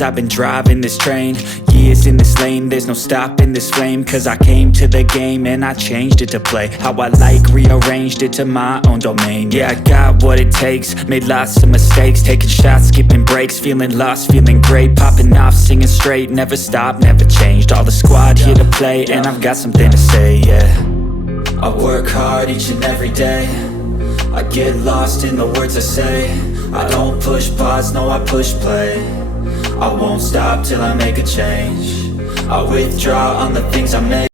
years I've been driving this train, years in this lane, there's no stopping this flame. Cause I came to the game and I changed it to play how I like, rearranged it to my own domain. Yeah, I got what it takes, made lots of mistakes, taking shots, skipping breaks, feeling lost, feeling great, popping off, singing straight, never stopped, never changed. All the squad here to play, and I've got something to say, yeah. I work hard each and every day, I get lost in the words I say. I don't push pause, no, I push play. I won't stop till I make a change. I withdraw on the things I make.